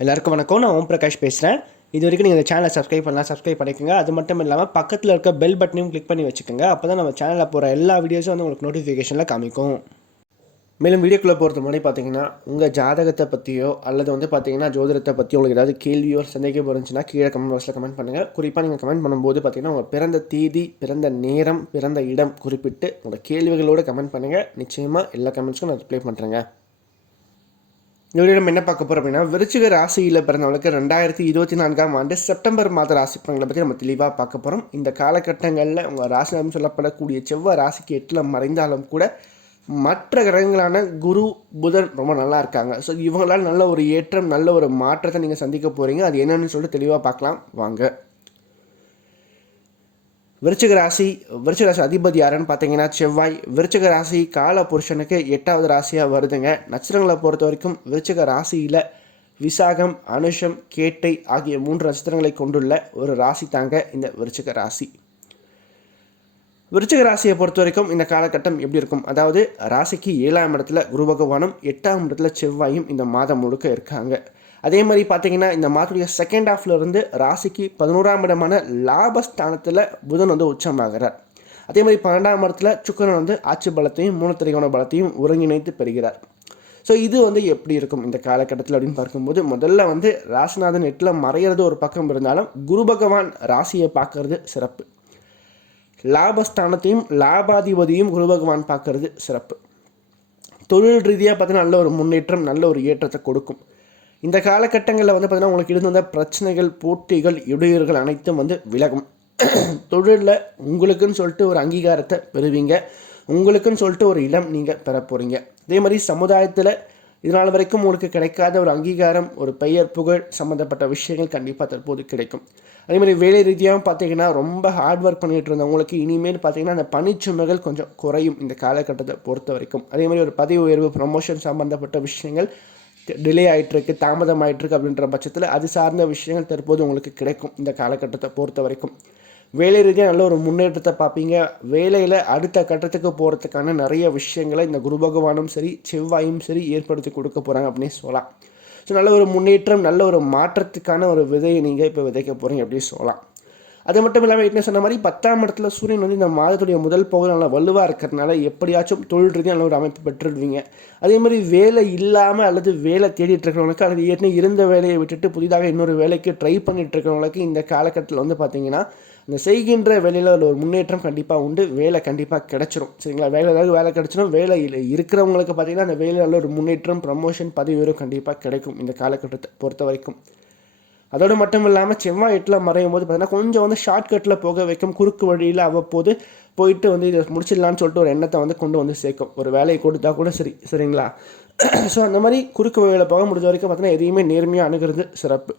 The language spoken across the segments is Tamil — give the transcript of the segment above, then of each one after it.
எல்லாருக்கும் வணக்கம். நான் ஓம் பிரகாஷ் பேசுகிறேன் இது வரைக்கும் நீங்கள் இந்த சேனலை சப்ஸ்கிரைப் பண்ணலாம் சப்ஸ்கிரைப் பண்ணிக்கோங்க. அது மட்டும் இல்லாமல் பக்கத்தில் இருக்க பெல் பட்டனையும் கிளிக் பண்ணி வச்சுக்கோங்க. அப்போ தான் நம்ம சேனலில் போகிற எல்லா வீடியோஸும் வந்து உங்களுக்கு நோட்டிஃபிகேஷனில் காமிக்கும். மேலும் வீடியோக்குள்ளே போகிறது முன்னாடி பார்த்தீங்கன்னா உங்கள் ஜாதகத்தை பற்றியோ அல்லது வந்து பார்த்தீங்கன்னா ஜோதிடத்தை பற்றி உங்களுக்கு ஏதாவது கேள்வியோ சந்தேகம் இருந்துச்சுன்னா கீழே கமெண்ட் பாக்ஸில் கமெண்ட் பண்ணுங்கள் குறிப்பாக நீங்கள் கமெண்ட் பண்ணும்போது பார்த்தீங்கன்னா உங்கள் பிறந்த தேதி பிறந்த நேரம் பிறந்த இடம் குறிப்பிட்டு உங்களோட கேள்விகளோடு கமெண்ட் பண்ணுங்கள் நிச்சயமாக எல்லா கமெண்ட்ஸ்க்கும் நான் ரிப்ளை பண்ணுறேங்க இந்த நம்ம என்ன பார்க்க போகிறோம் அப்படின்னா விருச்சிக ராசியில் பிறந்தவங்களுக்கு ரெண்டாயிரத்தி இருபத்தி நான்காம் ஆண்டு செப்டம்பர் மாத ராசி பலன்களை பற்றி நம்ம தெளிவாக பார்க்க போகிறோம் இந்த காலகட்டங்களில் உங்கள் ராசினம் சொல்லப்படக்கூடிய செவ்வாய் ராசிக்கு எட்டில் மறைந்தாலும் கூட மற்ற கிரகங்களான குரு புதன் ரொம்ப நல்லா இருக்காங்க. ஸோ இவங்களால் நல்ல ஒரு ஏற்றம் நல்ல ஒரு மாற்றத்தை நீங்கள் சந்திக்க போகிறீங்க அது என்னென்னு சொல்லிட்டு தெளிவாக பார்க்கலாம். வாங்க. விருச்சிக ராசி விருச்சிக ராசி அதிபதி யாருன்னு பார்த்தீங்கன்னா செவ்வாய். விருச்சிக ராசி கால புருஷனுக்கு எட்டாவது ராசியாக வருதுங்க. நட்சத்திரங்களை பொறுத்த வரைக்கும் விருச்சிக ராசியில் விசாகம் அனுஷம் கேட்டை ஆகிய மூன்று நட்சத்திரங்களை கொண்டுள்ள ஒரு ராசி தாங்க இந்த விருச்சிக ராசி. விருச்சிக ராசியை பொறுத்த வரைக்கும் இந்த காலகட்டம் எப்படி இருக்கும்? அதாவது ராசிக்கு ஏழாம் இடத்துல குரு பகவானும் எட்டாம் இடத்துல செவ்வாயும் இந்த மாதம் முழுக்க இருக்காங்க. அதே மாதிரி பார்த்தீங்கன்னா இந்த மாதத்துடைய செகண்ட் ஹாஃப்ல இருந்து ராசிக்கு பதினோராம் இடமான லாபஸ்தானத்தில் புதன் வந்து உச்சமாகிறார். அதே மாதிரி பன்னெண்டாம் இடத்துல சுக்கரன் வந்து ஆட்சி பலத்தையும் மூணு திரைகோண பலத்தையும் ஒருங்கிணைத்து பெறுகிறார். ஸோ இது வந்து எப்படி இருக்கும் இந்த காலகட்டத்தில் அப்படின்னு பார்க்கும்போது முதல்ல வந்து ராசிநாதன் எட்டில் மறையிறது ஒரு பக்கம் இருந்தாலும் குரு பகவான் ராசியை பார்க்கறது சிறப்பு. லாபஸ்தானத்தையும் லாபாதிபதியும் குரு பகவான் பார்க்கறது சிறப்பு. தொழில் ரீதியாக பார்த்தீங்கன்னா நல்ல ஒரு முன்னேற்றம் நல்ல ஒரு ஏற்றத்தை கொடுக்கும். இந்த காலகட்டங்களில் வந்து பார்த்திங்கன்னா உங்களுக்கு இருந்து வந்த பிரச்சனைகள் போட்டிகள் இடையூறுகள் அனைத்தும் வந்து விலகும். தொழிலில் உங்களுக்குன்னு சொல்லிட்டு ஒரு அங்கீகாரத்தை பெறுவீங்க. உங்களுக்குன்னு சொல்லிட்டு ஒரு இடம் நீங்கள் பெற போகிறீங்க அதே மாதிரி சமுதாயத்தில் இதனால் வரைக்கும் உங்களுக்கு கிடைக்காத ஒரு அங்கீகாரம் ஒரு பெயர் புகழ் சம்மந்தப்பட்ட விஷயங்கள் கண்டிப்பாக தற்போது கிடைக்கும். அதே மாதிரி வேலை ரீதியாகவும் பார்த்தீங்கன்னா ரொம்ப ஹார்ட் ஒர்க் பண்ணிட்டு இருந்தவங்களுக்கு இனிமேல் பார்த்தீங்கன்னா அந்த பணிச்சுமைகள் கொஞ்சம் குறையும் இந்த காலகட்டத்தை பொறுத்த வரைக்கும். அதே மாதிரி ஒரு பதவி உயர்வு ப்ரமோஷன் சம்மந்தப்பட்ட விஷயங்கள் டிலே ஆகிட்டுருக்கு தாமதம் ஆகிட்டுருக்கு அப்படின்ற பட்சத்தில் அது சார்ந்த விஷயங்கள் தற்போது உங்களுக்கு கிடைக்கும் இந்த காலகட்டத்தை பொறுத்த வரைக்கும். வேலை ரீதியாக நல்ல ஒரு முன்னேற்றத்தை பார்ப்பீங்க. வேலையில் அடுத்த கட்டத்துக்கு போகிறதுக்கான நிறைய விஷயங்களை இந்த குரு பகவானும் சரி செவ்வாயும் சரி ஏற்படுத்தி கொடுக்க போகிறாங்க அப்படின்னு சொல்லலாம். ஸோ நல்ல ஒரு முன்னேற்றம் நல்ல ஒரு மாற்றத்துக்கான ஒரு விதையை நீங்கள் இப்போ விதைக்க போகிறீங்க அப்படின்னு சொல்லலாம். அது மட்டும் இல்லாமல் ஏற்கனவே சொன்ன மாதிரி பத்தாம் இடத்துல சூரியன் வந்து இந்த மாதத்துடைய முதல் பகுதி நல்லா வலுவாக இருக்கிறதுனால எப்படியாச்சும் தொழில் ரீதியாக நல்ல ஒரு அமைப்பு பெற்றுடுவீங்க அதே மாதிரி வேலை இல்லாமல் அல்லது வேலை தேடிட்டு இருக்கிறவங்களுக்கு அல்லது ஏற்கனவே இருந்த வேலையை விட்டுட்டு புதிதாக இன்னொரு வேலைக்கு ட்ரை பண்ணிட்டு இருக்கிறவங்களுக்கு இந்த காலகட்டத்தில் வந்து பார்த்தீங்கன்னா இந்த செய்கின்ற வேலையில் ஒரு முன்னேற்றம் கண்டிப்பாக உண்டு. வேலை கண்டிப்பாக கிடச்சிரும். சரிங்களா? வேலை ஏதாவது வேலை கிடச்சிரும். வேலை இல்லை இருக்கிறவங்களுக்கு பார்த்தீங்கன்னா அந்த வேலையில் ஒரு முன்னேற்றம் ப்ரமோஷன் பதவி உயர்வு கண்டிப்பாக கிடைக்கும் இந்த காலகட்டத்தை பொறுத்த வரைக்கும். அதோடு மட்டும் இல்லாமல் செவ்வாய் எட்டில் மறையும் போது பார்த்தீங்கன்னா கொஞ்சம் வந்து ஷார்ட்கட்டில் போக வைக்கும் குறுக்கு வழியில் அவ்வப்போது போயிட்டு வந்து இதை முடிச்சிடலான்னு சொல்லிட்டு ஒரு எண்ணத்தை வந்து கொண்டு வந்து சேர்க்கும். ஒரு வேலையை கொடுத்தா கூட சரி சரிங்களா? ஸோ அந்த மாதிரி குறுக்கு வழியில் போக முடிஞ்ச வரைக்கும் பார்த்தீங்கன்னா எதையுமே நேர்மையாக அணுகிறது சிறப்பு.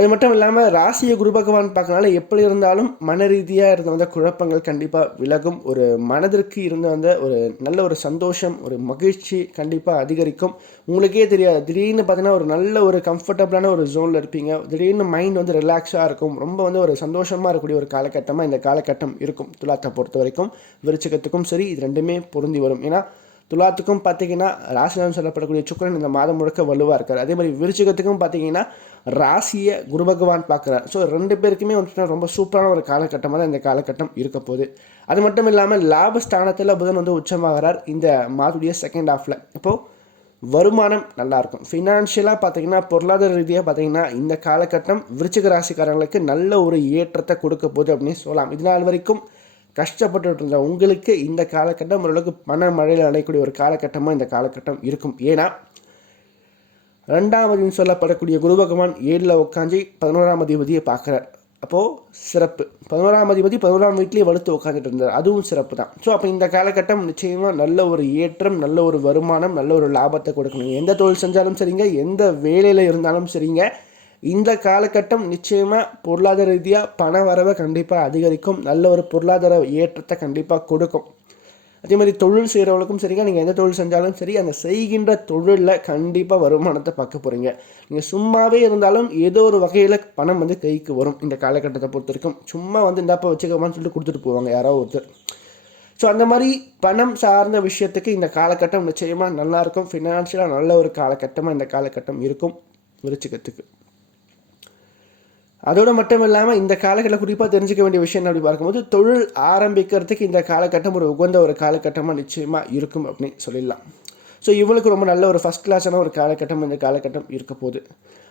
அது மட்டும் இல்லாமல் ராசியை குரு பகவான் பார்க்கறனால எப்படி இருந்தாலும் மன ரீதியாக இருந்த வந்த குழப்பங்கள் கண்டிப்பாக விலகும். ஒரு மனதிற்கு இருந்த வந்த ஒரு நல்ல ஒரு சந்தோஷம் ஒரு மகிழ்ச்சி கண்டிப்பாக அதிகரிக்கும். உங்களுக்கே தெரியாது. திடீர்னு பார்த்தீங்கன்னா ஒரு நல்ல ஒரு கம்ஃபர்டபுளான ஒரு ஜோனில் இருப்பீங்க. திடீர்னு மைண்ட் வந்து ரிலாக்ஸாக இருக்கும். ரொம்ப வந்து ஒரு சந்தோஷமாக இருக்கக்கூடிய ஒரு காலகட்டமாக இந்த காலகட்டம் இருக்கும். துலாத்தை பொறுத்த வரைக்கும் விருச்சகத்துக்கும் சரி இது ரெண்டுமே பொருந்தி வரும். ஏன்னா துலாத்துக்கும் பார்த்தீங்கன்னா ராசினம் சொல்லப்படக்கூடிய சுக்கரன் இந்த மாதம் முழுக்க வலுவாக இருக்கார். அதே மாதிரி விருச்சிகத்துக்கும் பார்த்தீங்கன்னா ராசியை குரு பகவான் பார்க்குறார். ஸோ ரெண்டு பேருக்குமே வந்துட்டு ரொம்ப சூப்பரான ஒரு காலகட்டமாக தான் இந்த காலகட்டம் இருக்க போகுது. அது மட்டும் இல்லாமல் லாபஸ்தானத்தில் புதன் வந்து உச்சமாகிறார் இந்த மாதத்துடைய செகண்ட் ஹாஃபில் இப்போது வருமானம் நல்லாயிருக்கும் ஃபினான்ஷியலாக பார்த்தீங்கன்னா பொருளாதார ரீதியாக பார்த்தீங்கன்னா இந்த காலகட்டம் விருச்சிக ராசிக்காரங்களுக்கு நல்ல ஒரு ஏற்றத்தை கொடுக்க போகுது அப்படின்னு சொல்லலாம். இது நாள் வரைக்கும் கஷ்டப்பட்டு இருந்த உங்களுக்கு இந்த காலகட்டம் ஓரளவுக்கு பண மழையில் அடையக்கூடிய ஒரு காலகட்டமாக இந்த காலகட்டம் இருக்கும். ஏன்னா ரெண்டாவதுன்னு சொல்லப்படக்கூடிய குரு பகவான் ஏழில் உட்காந்து பதினோராம் அதிபதியை பார்க்குறார். அப்போது சிறப்பு. பதினோராம் அதிபதி பதினோராம் வீட்லேயே வலுத்து உட்காந்துட்டு இருந்தார். அதுவும் சிறப்பு தான். ஸோ அப்போ இந்த காலகட்டம் நிச்சயமாக நல்ல ஒரு ஏற்றம் நல்ல ஒரு வருமானம் நல்ல ஒரு லாபத்தை கொடுக்கணும் எந்த தொழில் செஞ்சாலும் சரிங்க எந்த வேலையில் இருந்தாலும் சரிங்க. இந்த காலகட்டம் நிச்சயமாக பொருளாதார ரீதியாக பண வரவை கண்டிப்பாக அதிகரிக்கும். நல்ல ஒரு பொருளாதார ஏற்றத்தை கண்டிப்பாக கொடுக்கும். அதே மாதிரி தொழில் செய்கிறவங்களுக்கும் சரிங்க நீங்கள் எந்த தொழில் செஞ்சாலும் சரி அந்த செய்கின்ற தொழிலில் கண்டிப்பாக வருமானத்தை பார்க்க போகிறீங்க நீங்கள் சும்மாவே இருந்தாலும் ஏதோ ஒரு வகையில் பணம் வந்து கைக்கு வரும். இந்த காலகட்டத்தை பொறுத்த வரைக்கும் சும்மா வந்து இந்தாப்பா வச்சுக்கோமான்னு சொல்லிட்டு கொடுத்துட்டு போவாங்க யாரோ ஒருத்தர். ஸோ அந்த மாதிரி பணம் சார்ந்த விஷயத்துக்கு இந்த காலகட்டம் நிச்சயமாக நல்லாயிருக்கும் ஃபினான்ஷியலாக நல்ல ஒரு காலகட்டமாக இந்த காலகட்டம் இருக்கும். விருச்சிக்கத்துக்கு அதோடு மட்டும் இல்லாமல் இந்த காலகட்டம் குறிப்பாக தெரிஞ்சுக்க வேண்டிய விஷயம் அப்படி பார்க்கும்போது தொழில் ஆரம்பிக்கிறதுக்கு இந்த காலகட்டம் ஒரு உகந்த ஒரு காலகட்டமாக நிச்சயமாக இருக்கும் அப்படின்னு சொல்லிடலாம். ஸோ இவளுக்கு ரொம்ப நல்ல ஒரு ஃபஸ்ட் கிளாஸான ஒரு காலகட்டம் இந்த காலகட்டம் இருக்க போகுது.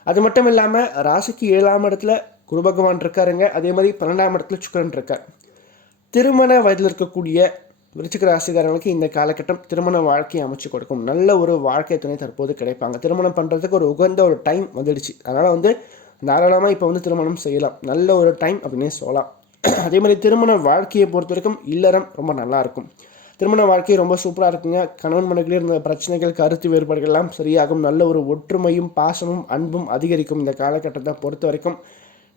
அது மட்டும் இல்லாமல் ராசிக்கு ஏழாம் இடத்துல குரு பகவான் இருக்காருங்க. அதே மாதிரி பன்னெண்டாம் இடத்துல சுக்கரன் இருக்கார். திருமண வயதில் இருக்கக்கூடிய விருச்சிக ராசிக்காரங்களுக்கு இந்த காலகட்டம் திருமண வாழ்க்கையை அமைச்சு கொடுக்கும். நல்ல ஒரு வாழ்க்கை துணை தற்போது கிடைப்பாங்க. திருமணம் பண்ணுறதுக்கு ஒரு உகந்த ஒரு டைம் வந்துடுச்சு. அதனால் வந்து தாராளமாக இப்போ வந்து திருமணம் செய்யலாம். நல்ல ஒரு டைம் அப்படின்னே சொல்லலாம். அதே மாதிரி திருமண வாழ்க்கையை பொறுத்த வரைக்கும் இல்லறம் ரொம்ப நல்லாயிருக்கும் திருமண வாழ்க்கை ரொம்ப சூப்பராக இருக்குங்க. கணவன் மனைவிலே இருந்த பிரச்சனைகள் கருத்து வேறுபாடுகள் எல்லாம் சரியாகும். நல்ல ஒரு ஒற்றுமையும் பாசமும் அன்பும் அதிகரிக்கும் இந்த காலகட்டத்தை பொறுத்த வரைக்கும்.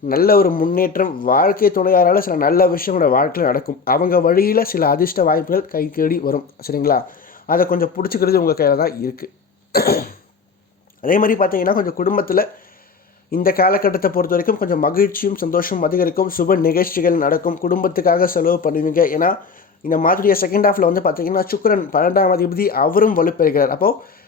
நல்ல ஒரு முன்னேற்றம் வாழ்க்கை துணையாரால் சில நல்ல விஷயங்களோட வாழ்க்கையில் நடக்கும். அவங்க வழியில் சில அதிர்ஷ்ட வாய்ப்புகள் கை கேடி வரும். சரிங்களா? அதை கொஞ்சம் பிடிச்சிக்கிறது உங்கள் கையில் தான் இருக்குது அதே மாதிரி பார்த்தீங்கன்னா கொஞ்சம் குடும்பத்தில் இந்த காலகட்டத்தை பொறுத்த வரைக்கும் கொஞ்சம் மகிழ்ச்சியும் சந்தோஷமும் அதிகரிக்கும். சுப நிகழ்ச்சிகள் நடக்கும். குடும்பத்துக்காக செலவு பண்ணுவீங்க. ஏன்னா இந்த மாதிரியை செகண்ட் ஹாஃபில் வந்து பார்த்தீங்கன்னா சுக்கரன் பன்னெண்டாம் அதிபதி அவரும் வலுப்பெறுகிறார். அப்போது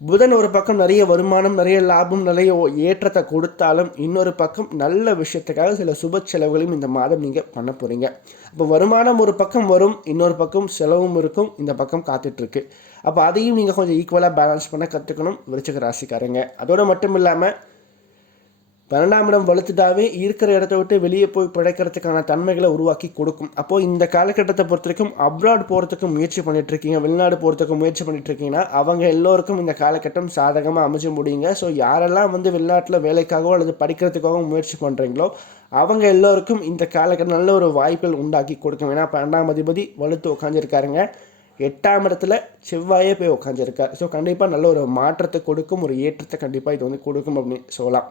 புதன் ஒரு பக்கம் நிறைய வருமானம் நிறைய லாபம் நிறைய ஏற்றத்தை கொடுத்தாலும் இன்னொரு பக்கம் நல்ல விஷயத்துக்காக சில சுப செலவுகளையும் இந்த மாதம் நீங்கள் பண்ண போகிறீங்க அப்போ வருமானம் ஒரு பக்கம் வரும் இன்னொரு பக்கம் செலவும் இருக்கும். இந்த பக்கம் காத்துட்ருக்கு. அப்போ அதையும் நீங்கள் கொஞ்சம் ஈக்குவலாக பேலன்ஸ் பண்ண கற்றுக்கணும் விருச்சக ராசிக்காரங்க. அதோடு மட்டும் இல்லாமல் பன்னெண்டாம் இடம் வலுத்துட்டாவே இருக்கிற இடத்த விட்டு வெளியே போய் பிழைக்கிறதுக்கான தன்மைகளை உருவாக்கி கொடுக்கும். அப்போது இந்த காலகட்டத்தை பொறுத்த வரைக்கும் அப்ராட் போகிறதுக்கு முயற்சி பண்ணிட்டு இருக்கீங்க வெளிநாடு போகிறதுக்கு முயற்சி பண்ணிட்டு இருக்கீங்கன்னா அவங்க எல்லோருக்கும் இந்த காலகட்டம் சாதகமாக அமைஞ்சு முடியுங்க. ஸோ யாரெல்லாம் வந்து வெளிநாட்டில் வேலைக்காகவோ அல்லது படிக்கிறதுக்காகவோ முயற்சி பண்ணுறீங்களோ அவங்க எல்லோருக்கும் இந்த காலகட்டம் நல்ல ஒரு வாய்ப்புகள் உண்டாக்கி கொடுக்கும். ஏன்னா பன்னெண்டாம் அதிபதி வலுத்து உட்காந்துருக்காருங்க எட்டாம் இடத்துல செவ்வாயே போய் உட்காந்துருக்கார் ஸோ கண்டிப்பாக நல்ல ஒரு மாற்றத்தை கொடுக்கும் ஒரு ஏற்றத்தை கண்டிப்பாக இது வந்து கொடுக்கும் அப்படின்னு சொல்லலாம்.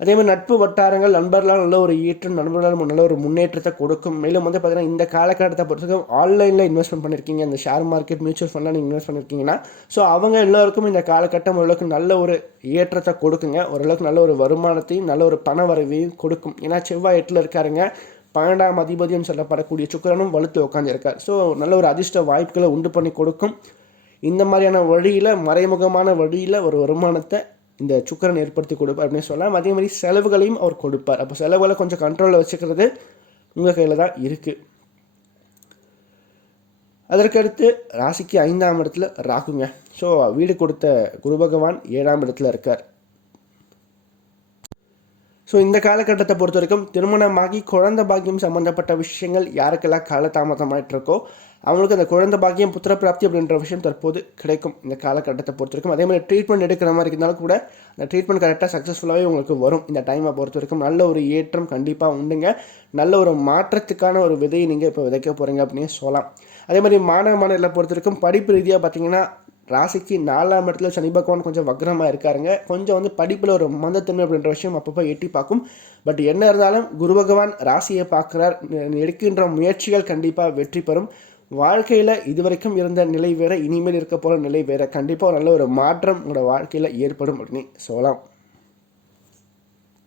அதே மாதிரி நட்பு வட்டாரங்கள் நண்பர்களால் நல்ல ஒரு ஈற்றம் நண்பர்களால் நல்ல ஒரு முன்னேற்றத்தை கொடுக்கும். மேலும் வந்து பார்த்தீங்கன்னா இந்த காலகட்டத்தை பொறுத்தவரைக்கும் ஆன்லைனில் இன்வெஸ்ட்மெண்ட் பண்ணியிருக்கீங்க இந்த ஷேர் மார்க்கெட் மியூச்சுவல் ஃபண்டில் நீங்கள் இன்வெஸ்ட் பண்ணியிருக்கீங்கன்னா ஸோ அவங்க எல்லோருக்கும் இந்த காலகட்டம் ஓரளவுக்கு நல்ல ஒரு ஏற்றத்தை கொடுக்குங்க. ஓரளவுக்கு நல்ல ஒரு வருமானத்தையும் நல்ல ஒரு பண வரவையும் கொடுக்கும். ஏன்னா செவ்வாய் எட்டில் இருக்காருங்க. பன்னெண்டாம் அதிபதியும் சொல்லப்படக்கூடிய சுக்கரனும் வலுத்து உட்காந்துருக்கார் ஸோ நல்ல ஒரு அதிர்ஷ்ட வாய்ப்புகளை உண்டு பண்ணி கொடுக்கும். இந்த மாதிரியான வழியில் மறைமுகமான வழியில் ஒரு வருமானத்தை இந்த சுக்கரன் ஏற்படுத்தி கொடுப்பார் அப்படின்னு சொல்லலாம் அதே மாதிரி செலவுகளையும் அவர் கொடுப்பார். அப்போ செலவுகளை கொஞ்சம் கண்ட்ரோலில் வச்சுக்கிறது உங்கள் கையில் தான் இருக்குது அதற்கடுத்து ராசிக்கு ஐந்தாம் இடத்துல ராகுங்க. ஸோ வீடு கொடுத்த குரு பகவான் ஏழாம் இடத்துல இருக்கார். ஸோ இந்த காலகட்டத்தை பொறுத்த வரைக்கும் திருமணமாகி குழந்தை பாக்கியம் சம்மந்தப்பட்ட விஷயங்கள் யாருக்கெல்லாம் காலதாமதமாயிட்டு இருக்கோ அவங்களுக்கு அந்த குழந்தை பாக்கியம் புத்திரப்பிராப்தி அப்படின்ற விஷயம் தற்போது கிடைக்கும் இந்த காலகட்டத்தை பொறுத்த வரைக்கும் அதே மாதிரி ட்ரீட்மெண்ட் எடுக்கிற மாதிரி இருந்தாலும் கூட அந்த ட்ரீட்மெண்ட் கரெக்டாக சக்ஸஸ்ஃபுல்லாகவே உங்களுக்கு வரும் இந்த டைமை பொறுத்த வரைக்கும் நல்ல ஒரு ஏற்றம் கண்டிப்பாக உண்டுங்க. நல்ல ஒரு மாற்றத்துக்கான ஒரு விதையை நீங்கள் இப்போ விதைக்க போகிறீங்க அப்படின்னு சொல்லலாம். அதே மாதிரி மாணவ மாணவர்களை பொறுத்த வரைக்கும் படிப்பு ரீதியாக பார்த்தீங்கன்னா ராசிக்கு நாலாம் இடத்துல சனி பகவான் கொஞ்சம் வக்ரமாக இருக்காருங்க. கொஞ்சம் வந்து படிப்பில் ஒரு மந்தத்தன்மை அப்படின்ற விஷயம் அப்பப்போ எட்டி பார்க்கும். பட் என்ன இருந்தாலும் குரு பகவான் ராசியை பார்க்குறார். எடுக்கின்ற முயற்சிகள் கண்டிப்பாக வெற்றி பெறும். வாழ்க்கையில் இதுவரைக்கும் இருந்த நிலை வேற இனிமேல் இருக்க போகிற நிலை வேற. கண்டிப்பாக நல்ல ஒரு மாற்றம் உங்களோட வாழ்க்கையில் ஏற்படும் அப்படின்னு சொல்லலாம்.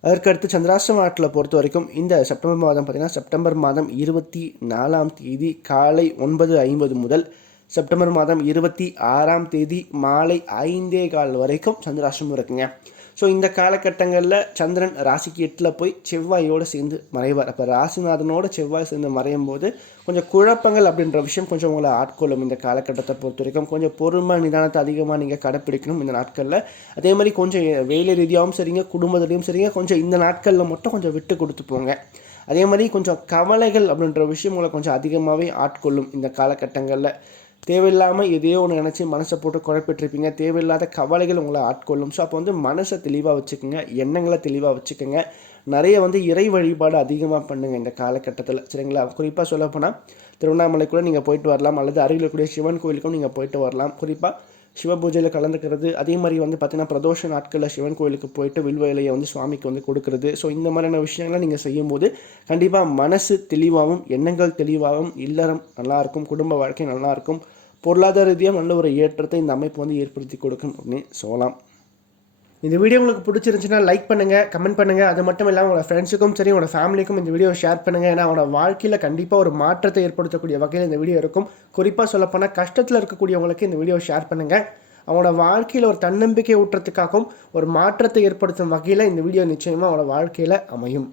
அதற்கடுத்து சந்திராஷ்டம நாட்டில் பொறுத்த வரைக்கும் இந்த செப்டம்பர் மாதம் பார்த்திங்கன்னா செப்டம்பர் மாதம் இருபத்தி நாலாம் தேதி காலை ஒன்பது ஐம்பது முதல் செப்டம்பர் மாதம் இருபத்தி ஆறாம் தேதி மாலை ஐந்தே கால் வரைக்கும் சந்திராஷ்டமம் இருக்குங்க. ஸோ இந்த காலகட்டங்களில் சந்திரன் ராசிக்கு எட்டில் போய் செவ்வாயோடு சேர்ந்து மறைவார். அப்போ ராசிநாதனோட செவ்வாய் சேர்ந்து மறையும் போது கொஞ்சம் குழப்பங்கள் அப்படின்ற விஷயம் கொஞ்சம் உங்களை ஆட்கொள்ளும் இந்த காலகட்டத்தை பொறுத்த வரைக்கும். கொஞ்சம் பொறுமை நிதானத்தை அதிகமாக நீங்கள் கடைப்பிடிக்கணும் இந்த நாட்களில். அதே மாதிரி கொஞ்சம் வேலை ரீதியாகவும் சரிங்க குடும்பத்துலேயும் சரிங்க கொஞ்சம் இந்த நாட்களில் மட்டும் கொஞ்சம் விட்டு கொடுத்து போங்க. அதே மாதிரி கொஞ்சம் கவலைகள் அப்படின்ற விஷயம் உங்களை கொஞ்சம் அதிகமாகவே ஆட்கொள்ளும் இந்த காலகட்டங்களில். தேவையில்லாமல் எதையோ ஒன்று நினச்சி மனசை போட்டு குழப்பிட்டுருப்பீங்க. தேவையில்லாத கவலைகள் உங்களை ஆட்கொள்ளும். ஸோ அப்போ வந்து மனசை தெளிவாக வச்சுக்கோங்க. எண்ணங்களை தெளிவாக வச்சுக்கோங்க. நிறைய வந்து இறை வழிபாடு அதிகமாக பண்ணுங்கள் இந்த காலகட்டத்தில். சரிங்களா? குறிப்பாக சொல்லப்போனால் திருவண்ணாமலை கூட நீங்கள் போயிட்டு வரலாம். அல்லது அருகில் கூடிய சிவன் கோயிலுக்கும் நீங்கள் போயிட்டு வரலாம். குறிப்பாக சிவ பூஜையில் கலந்துக்கிறது. அதே மாதிரி வந்து பார்த்திங்கன்னா பிரதோஷ நாட்களில் சிவன் கோயிலுக்கு போயிட்டு வில்வ இலையை வந்து சுவாமிக்கு வந்து கொடுக்கறது. ஸோ இந்த மாதிரியான விஷயங்களை நீங்கள் செய்யும்போது கண்டிப்பாக மனசு தெளிவாகவும் எண்ணங்கள் தெளிவாகவும் இல்லறம் நல்லாயிருக்கும் குடும்ப வாழ்க்கை நல்லாயிருக்கும் பொருளாதார ரீதியாக நல்ல ஒரு ஏற்றத்தை இந்த அமைப்பு வந்து ஏற்படுத்தி கொடுக்கும் அப்படின்னு சொல்லலாம். இந்த வீடியோ உங்களுக்கு பிடிச்சிருந்துச்சுன்னா லைக் பண்ணுங்கள் கமெண்ட் பண்ணுங்கள் அது மட்டும் இல்லாமல் உங்களோட ஃப்ரெண்ட்ஸுக்கும் சரி உங்களோட ஃபேமிலிக்கும் இந்த வீடியோ ஷேர் பண்ணுங்கள் ஏன்னா அவனோட வாழ்க்கையில் கண்டிப்பாக ஒரு மாற்றத்தை ஏற்படுத்தக்கூடிய வகையில் இந்த வீடியோ இருக்கும். குறிப்பாக சொல்லப்போனால் கஷ்டத்தில் இருக்கக்கூடியவங்களுக்கு இந்த வீடியோ ஷேர் பண்ணுங்கள் அவனோட வாழ்க்கையில் ஒரு தன்னம்பிக்கை ஊட்டுறதுக்காகவும் ஒரு மாற்றத்தை ஏற்படுத்தும் வகையில் இந்த வீடியோ நிச்சயமாக அவனோட வாழ்க்கையில் அமையும்.